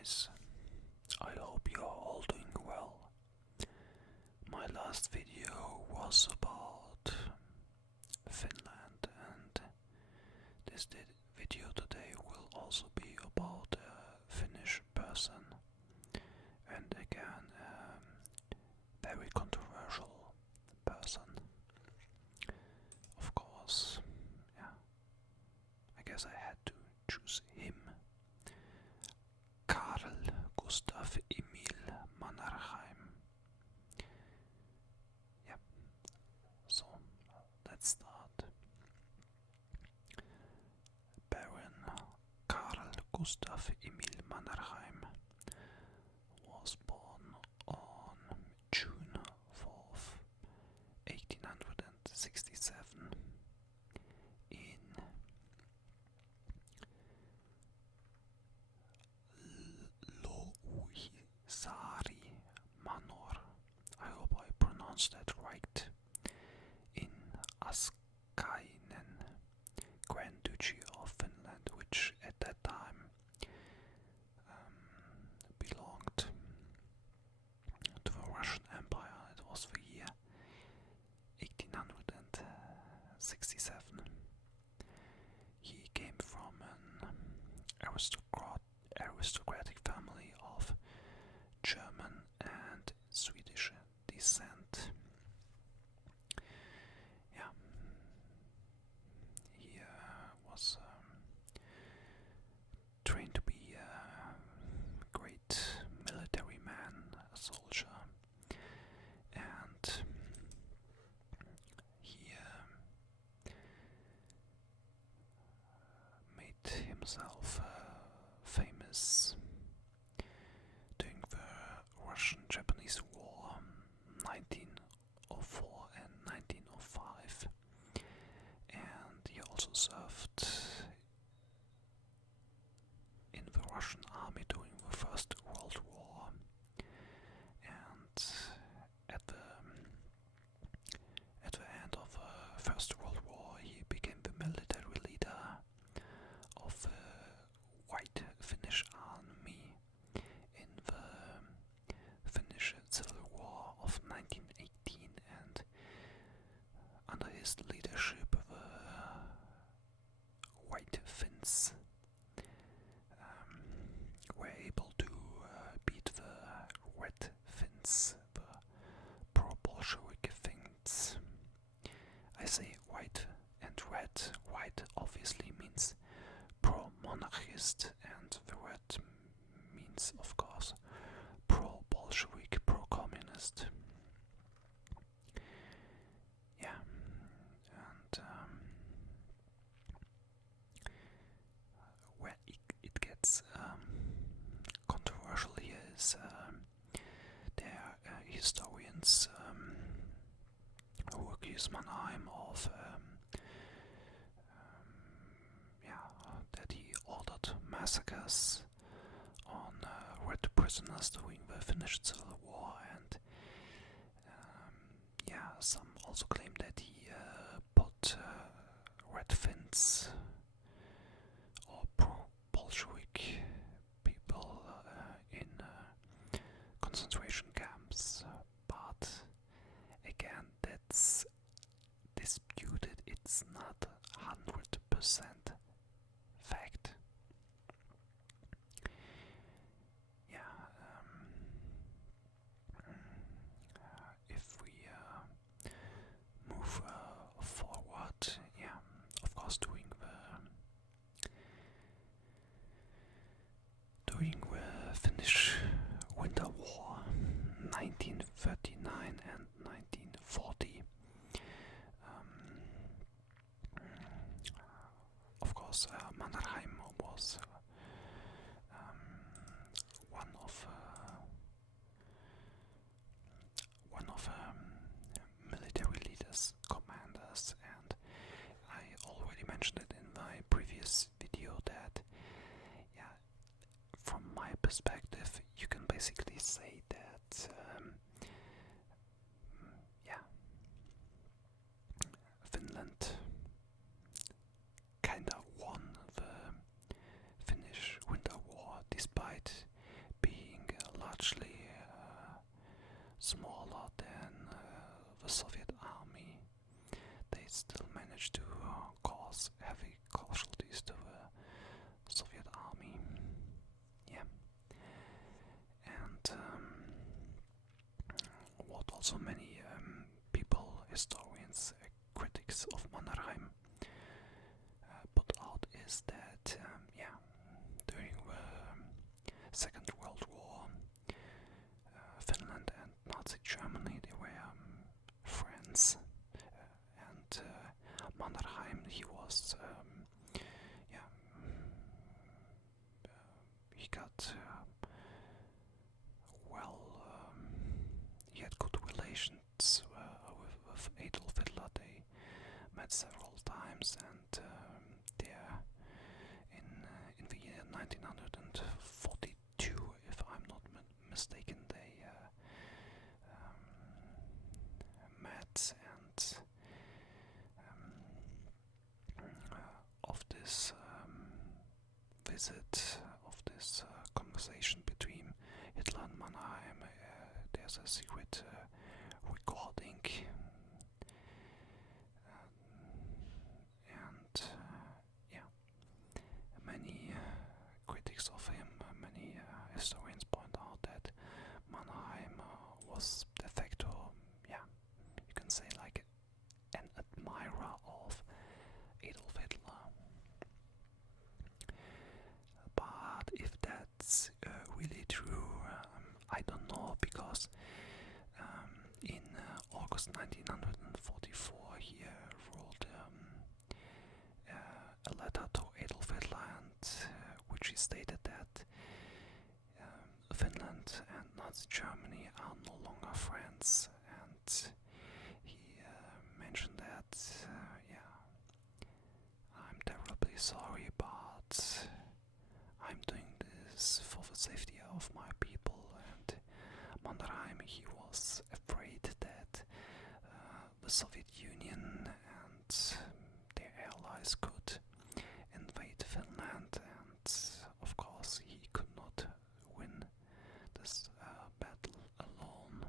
guys, I hope you're all doing well. My last video was about Finland, and this video today will also be about a Finnish person, and again, very controversial person. Of course, yeah, I guess I had to choose him. Karl Gustav Emil Mannerheim. Yep, so let's start. Baron Karl Gustav Emil Mannerheim was born on June 4th, 1867 in Louhisaari Manor, I hope I pronounced that right, in Askainen, Grand Duchy of Finland, which at that time belonged to the Russian Empire. It was the year 1867. He came from an aristocratic family of German and Swedish descent. Yeah, he was trained to be a great military man, a soldier, and he made himself famous during the Russian-Japanese War, 1904 and 1905, and he also served in the Russian army during the First World War, and at the end of the First World War he became the military leader of the White Finnish Army in the Finnish Civil War of 1918, and under his leadership the White Finns were able to beat the Red Finns, the pro-Bolshevik Finns. I say white and red. White obviously means pro-monarchist, and the red means, of course, pro-Bolshevik, pro-communist. Yeah, and where it gets controversial here is there are historians who accuse Mannerheim of that he ordered massacres on red prisoners during the Finnish Civil War, and some also claim that he put red Finns or pro-Bolshevik people in concentration camps, but again, that's disputed. It's not 100% fact. Yeah, if we move forward, of course, during the Finnish Winter War, 1939 and 1940. Of course, Mannerheim was one of military leaders, commanders, and I already mentioned it in my previous video that, from my perspective, you can basically say that, Finland kinda won the Finnish Winter War, despite managed to cause heavy casualties to the Soviet army. Yeah. And what also many people, historians, critics of Mannerheim put out is that, during the Second World War, Finland and Nazi Germany, they were friends, and Mannerheim, he was, he got he had good relations with Adolf Hitler. They met several times, and there in the year 1942, if I'm not mistaken, they met, and of this visit, of this conversation between Hitler and Mannerheim, there's a secret recording, and many critics of him, many historians point out that Mannerheim was de facto, you can say, like an admirer of Adolf Hitler. But if that's really true, I don't know, because in August 1944 he wrote a letter to Adolf Hitler, and which he stated that Finland and Nazi Germany are no longer friends, and he mentioned that, I'm terribly sorry, but I'm doing this for the safety of my people. And Mannerheim, he was afraid that the Soviet Union and their allies could invade Finland, and of course he could not win this battle alone.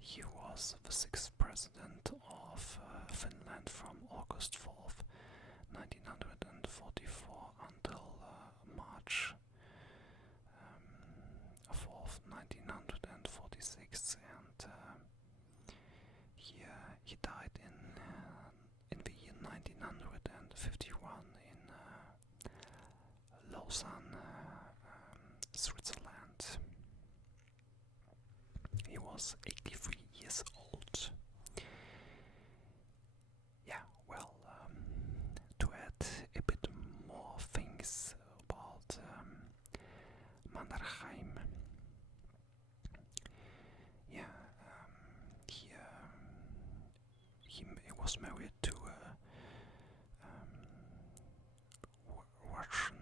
He was the sixth president of Finland from August 4th, 1944 until March 4th, 1946, and he died in the year 1951 in Lausanne, Switzerland. He was 83 years old. To add a bit more things about Mannerheim, he was married to a Russian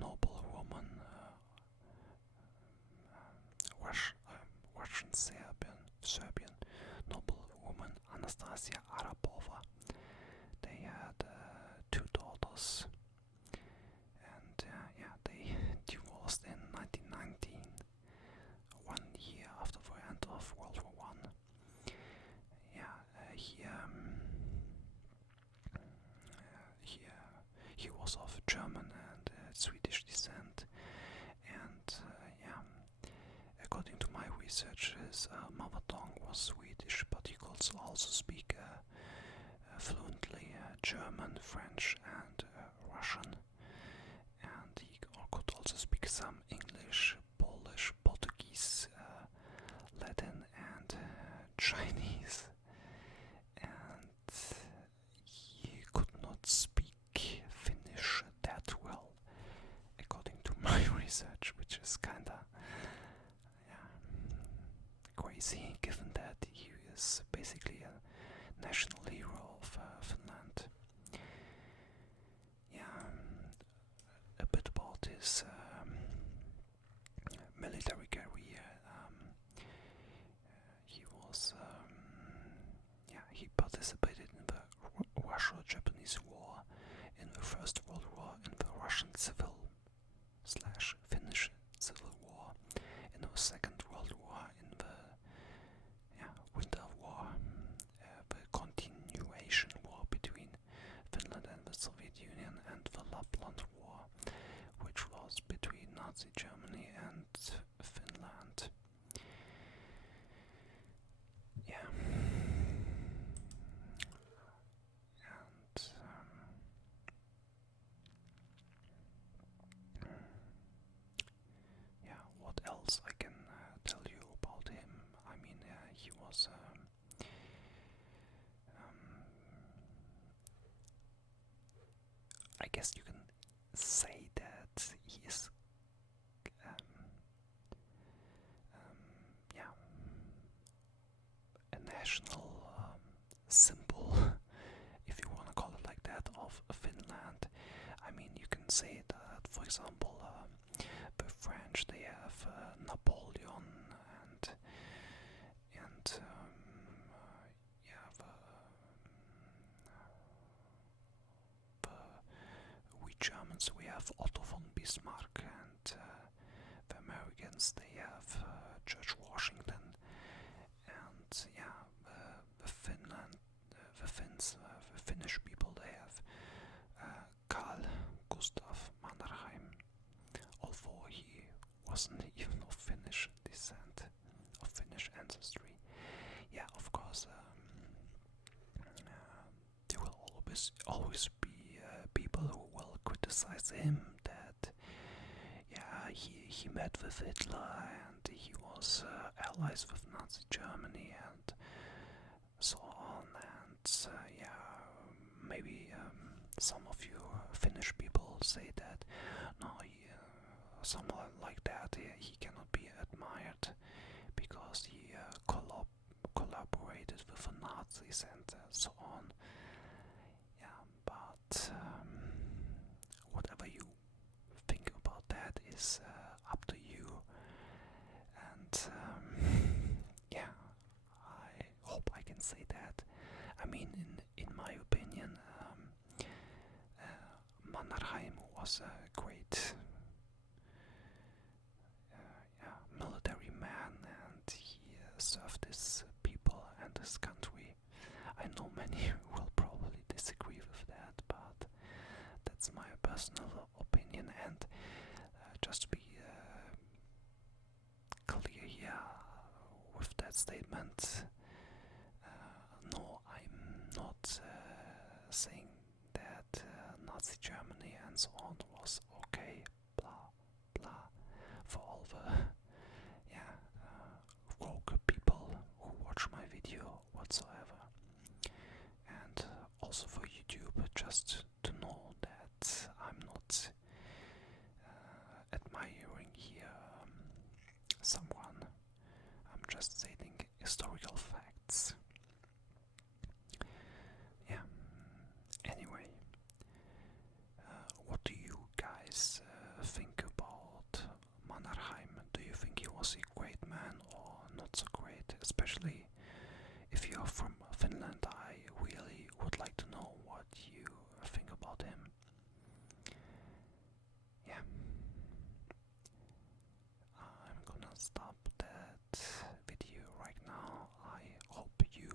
noblewoman, Russian Serbian noblewoman Anastasia Arapova. They had two daughters, and they divorced in 1919, 1 year after the end of World War One. He was of German and Swedish descent, and according to my research, his mother tongue was Swedish, but he could also speak fluently German, French, and Russian, and he could also speak some English, Polish, Portuguese, Latin, and Chinese, and he could not speak Finnish that well, according to my research, which is kinda crazy, given that he is basically a national hero of Finland. A bit about his military career. He participated in the Russo-Japanese War, in the First World War, in the Russian Civil / Finnish Civil War, in the Second World War, Nazi Germany and Finland. Yeah. And yeah, what else I can tell you about him? I mean, he was I guess you can say that he is yeah, a national symbol, if you want to call it like that, of Finland. I mean, you can say that, for example, the French, they have Napoleon, and yeah, we Germans, we have Otto von Bismarck, and the Americans, they have George Washington, and yeah, Finland, the Finns, the Finnish people, they have Carl Gustav Mannerheim, although he wasn't even of Finnish descent, of Finnish ancestry. Yeah, of course, there will always be people who will criticize him that, yeah, he met with Hitler and he was allies with Nazi Germany and so on, and yeah, maybe some of you Finnish people say that no, someone like that, he cannot be admired because he collaborated with the Nazis and so on. Yeah, but whatever you think about that is up to you, and yeah, I hope I can say that. I mean, in my opinion, Mannerheim was a great military man, and he served his people and his country. I know many will probably disagree with that, but that's my personal opinion. And just to be clear here with that statement, no, I'm not saying that Nazi Germany and so on was okay, blah blah, for all the woke people who watch my video whatsoever, and also for YouTube, just to know that I'm not admiring here someone. I'm just stating historical facts. Yeah. Anyway, what do you guys think about Mannerheim? Do you think he was a great man or not so great? Especially if you're from Finland, I really would like to know what you think about him. Yeah. I'm gonna stop that video right now. I hope you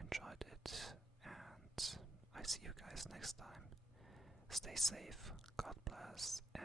enjoyed it, and I see you guys next time. Stay safe, God bless, and